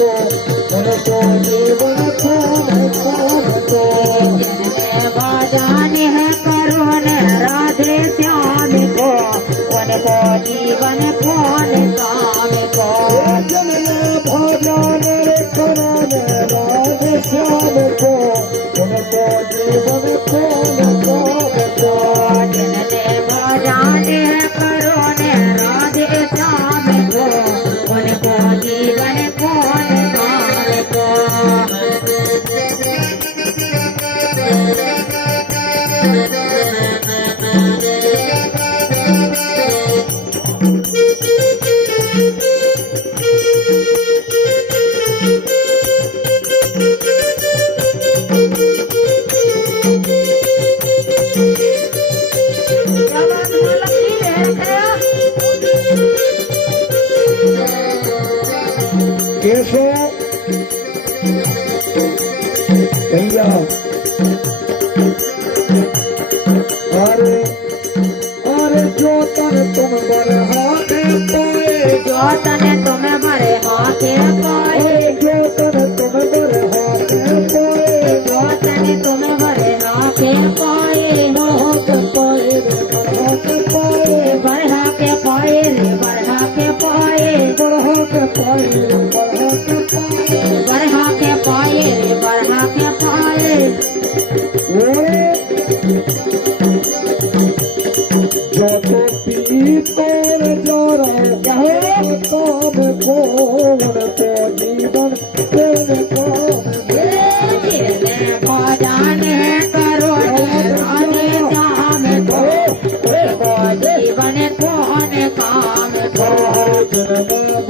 उनको जीवन भजन है करुण राधे श्याम को उनको जीवन कौन काम को भजन करुण राधे श्याम को उनको जीवन कौन काम को जिनने भजन है करुण राधे श्याम को उनको जीवन कौन काम को कैसो भैया अरे अरे जो तन तुम बड़े हाथे पाए जो तने तुम्हें बड़े हाथे पाए जो तन तुम बड़े हाथे पाए जो तने तुम्हें बड़े हाथे पाए हाथ पाए हाथ पाए बढ़ा के पाए रे बढ़ा के पाए बढ़ा के पाए बढ़ा के पाए बढ़ा के पाए रे बढ़ा के पाए जो तो पीतर जोरा काम को उनको जीवन प्रेम काम भजन है करुण राधे श्याम को उनको जीवन कौन काम को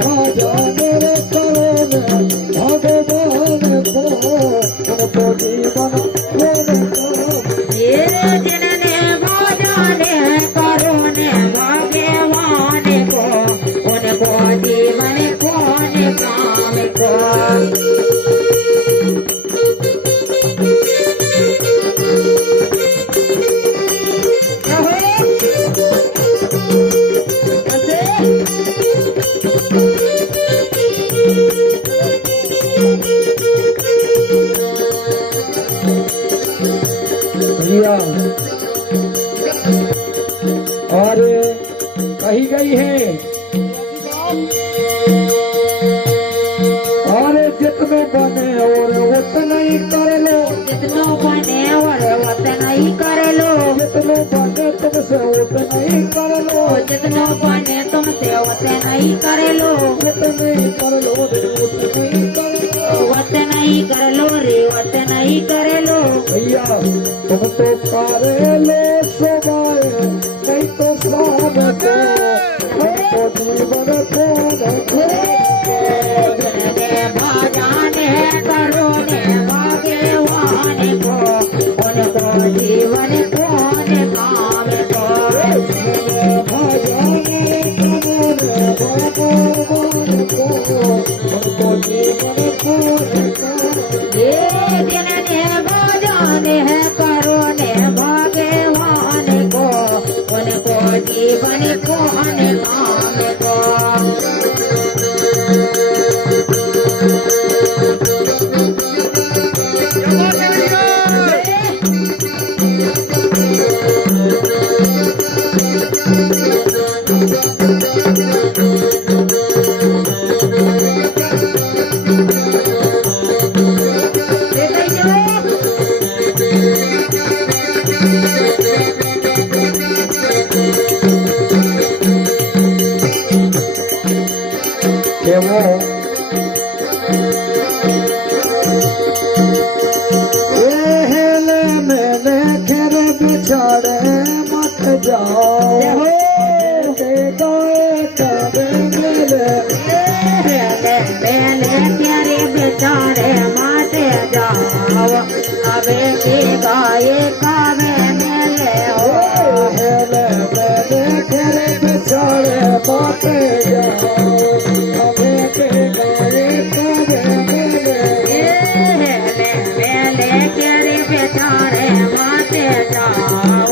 भजन करुण भगवान को उनको जीवन प्रेम काम जिनने भजन है करुण भगवान को उनको जीवन कौन काम को भैया अरे कही गई है अरे जितने बने और उतना ही कर लो जितनो बने और उतना ही कर लो जितने बने तुमसे उतना ही कर लो जितनो बने तुमसे उतना ही कर लो जितने ही कर लो उतना ही कर लो उतना ही कर लो रे उतना ही कर लो भैया तुम तो करे लो सवाए नहीं तो साध को हमको जीवन को जिनने भजन है करुण भगवान को उनको जीवन कौन काम को ये जिनने भजन है करुण भगवान को उनको जीवन कौन काम को કેવો એહેલે મેલે ઘેર બિછાડે મત જાઓ તે ગાય કરે મેલે મેલે ત્યારે બેચારે માટે જાવ હવે કે ગાયે કામે મેલે એહેલે મેલે ઘેર બિછાડે માટે જાઓ હવે કે ગાય કરે મેલે મેલે ત્યારે બેચારે માટે જાવ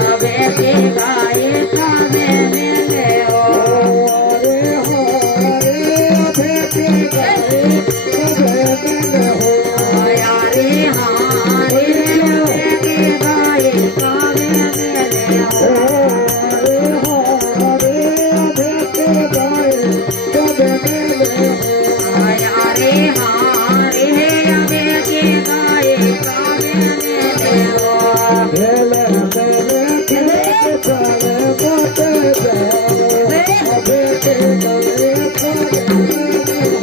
હવે કે ગાયે કામે મેલે હરે હરે અભે કે ગાય गाए हारे अबे के गाए कावे मेले हो खेले मेले खेले चले बाटे जाओ अबे के गाए कावे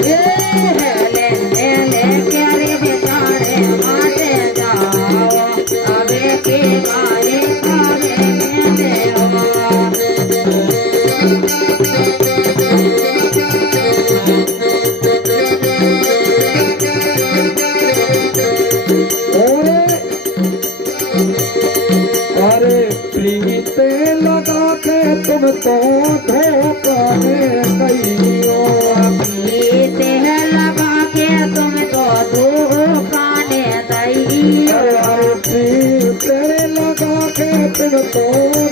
ये हेले हेले प्यारे बेचारे माते जाओ अबे के गाए कावे मेले हो अरे प्रीत लगा के तुम तो धोखा में कहियो प्रीत है लगा के तुम तो दुकाने दैयो अरे प्रीत लगा के तुम तो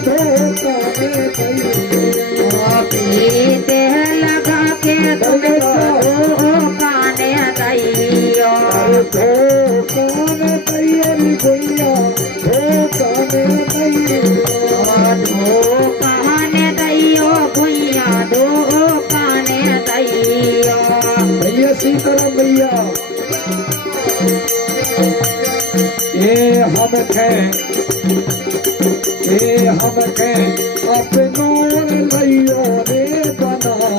धोखा में कहियो प्रीत है लगा के तुम तो दुकाने दैयो अरे धोखा में तैयारी भैया धोखा में कहियो दुकाने दैयो भैया दुकाने दैयो भैया सीताराम भैया ये हम खे अपनों लइयो रे बनाओ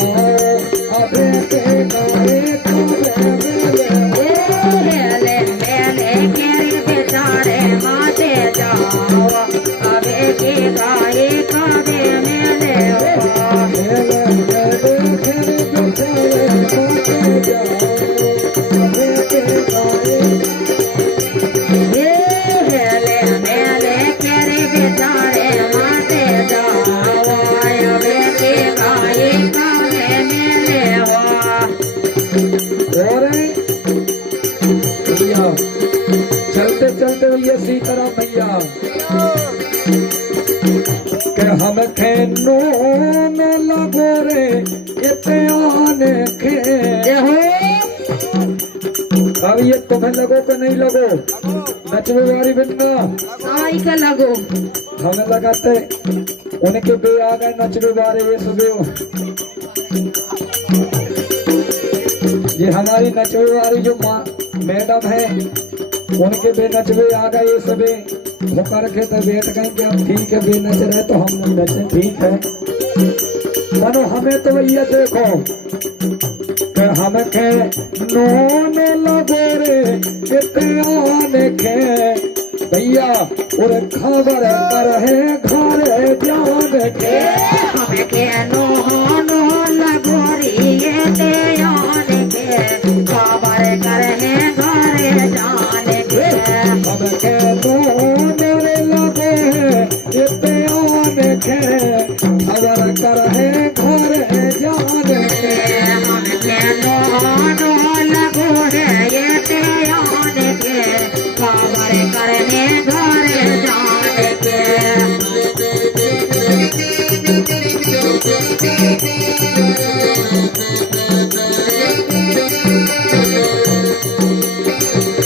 अबे के गाए काले मेले मेले मेले खेल बेचारे माते जाओ अबे के गाए कावे मेले हो खेले मेले खेल बेचारे माते जाओ अबे के गाए ये मेले मेले खेल बेचारे माते जाओ अबे के गाए कावे मेले हो और भैया चलते चलते भैया सीताराम भैया के हम खेनो न लगो रे इत्याने खे अब ये तुम्हें लगो कि नहीं लगो नचवे वाली बिंदा आई का लगो हमें लगाते उनके बे आ गए नचवे वाले ये सुबह ये हमारी नचवे वाली जो मैडम है उनके बे नचवे आ गए ये सबे होकर के तो बैठ गए कि अब ठीक है बे नच रहे तो हम नचे ठीक है मानो हमें तो भैया देखो कि हम के नोन लगो रे कितने के भैया और खबर कर है घर जान के हमें के नो नो लगोरी ये ते आन के खबर करे घरे जाने के हम के नोन लगे इत्यान के खबर कर है घर जान के हमें के नो नो लगोरे ये ते आन के खबर करे घरे जाने के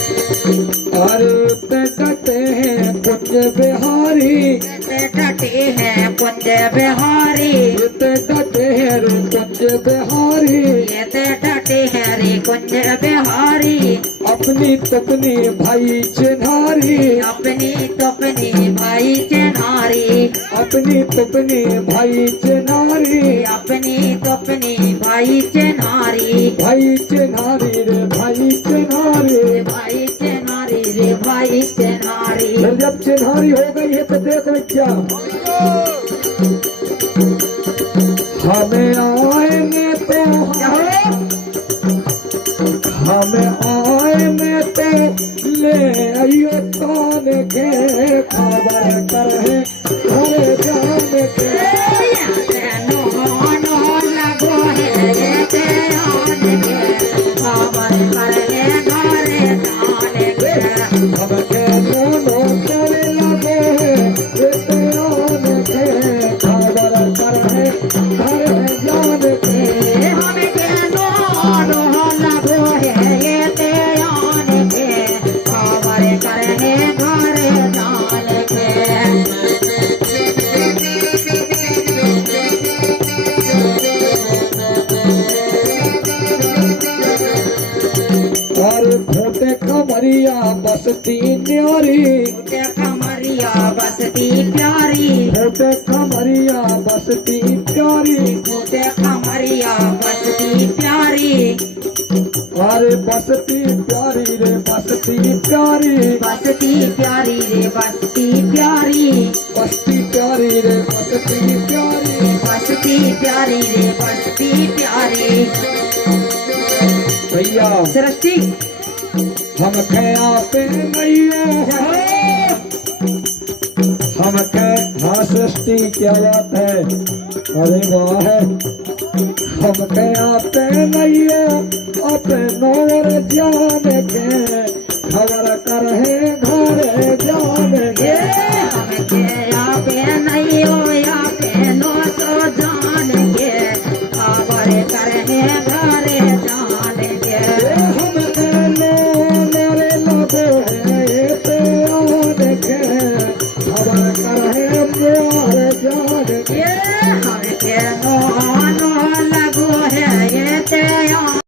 अरे डटे हैं कुंज बिहारी डटे हैं कुंज बिहारी डटे हैं रे कुंज बिहारी ये ते डटे हैं रे कुंज बिहारी अपनी तपनी भाई चिन्हारी अपनी तपनी भाई चनारी अपनी तपनी भाई चिन्हारी अपनी तपनी भाई चनारी भाई चिन्हारी रे भाई चिन्हारी भाई चनारी रे भाई चनारी फिर जब चिन्हारी हो गई है तो देखो क्या हमें आए में तो हमें आए में तो ले आइयो कान के खबर कर है घरे जान के नो नो लगो है ये ते आन के खबर करे घरे जाने के हम के दोनों करे लगे इत्यान के खबर कर है घरे जान के हमें के नो नो लगो है ये ते आन के खबर करे घरे जाने के कमरिया बसती न्यारी, फूटे कमरिया बसती प्यारी, फूटे कमरिया बसती प्यारी, फूटे कमरिया बसती प्यारी, अरे बसती प्यारी रे बसती प्यारी, बसती प्यारी रे बसती प्यारी, बसती प्यारी रे बसती प्यारी। बसती प्यारी रे बसती प्यारी। भैया सृष्टि हम खया पे नैया, हम हाँ सृष्टि क्या बात है, अरे वाह है। हम खया पे नैया अपने नौर जान के, खबर कर है घर जान के। हम के पे नहीं हो